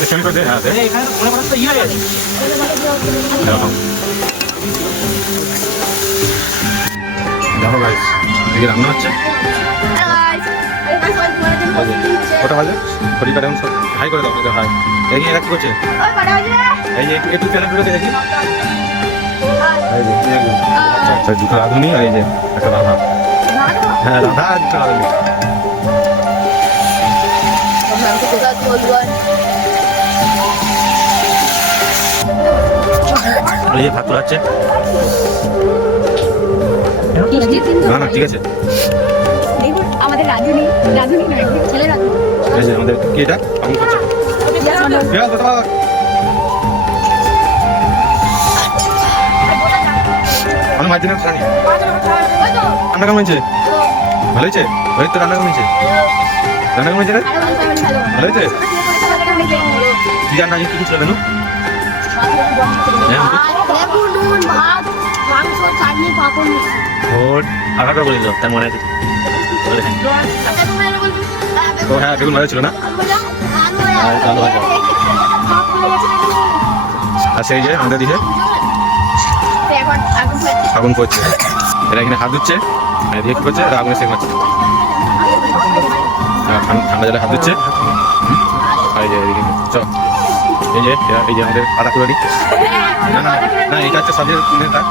Second করে দে, হ্যাঁ দে। দেখো দেখো গাইস, এদিকে রান্না হচ্ছে। কটা বাজে? ঘড়ি কাটা সব হাই করে দাও, হাই। দেখি এরা কি করছে? এই যে একটু চ্যানেল ঢুকে দেখি। এই যে আচ্ছা, দুটো রাঁধুনি আর এই যে একটা রাধা। হ্যাঁ রাধা আর দুটো রাঁধুনি। এই যে ভাত তোলাচ্ছে। না না ঠিক আছে। আমাদের রাধুনি নয়, ছেলে রাধুনি। এই যে আমাদের কি এটা কেমন করছে? আমি মাঝে না রান্না কেমন হয়েছে? ভালো হয়েছে? ওই তো রান্না কেমন হয়েছে? রান্না কেমন হয়েছে রে? ভালো হয়েছে? কি রান্না কি ছিল কেন? আগাটা বলে দিল তার মনে আছে। ও হ্যাঁ বেগুন ভালো ছিল না? আর সেই যে আমাদের দিকে আগুন করছে, এরা এখানে হাত ধুচ্ছে, এদিকে কি করছে? এরা আগুনে সেখাচ্ছে, ঠান্ডা জলে হাত ধুচ্ছে। আর এই যে এদিকে চল, এই যে আমাদের পাতা কুড়ারি। না না না, এটা হচ্ছে সবচেয়ে কাজ।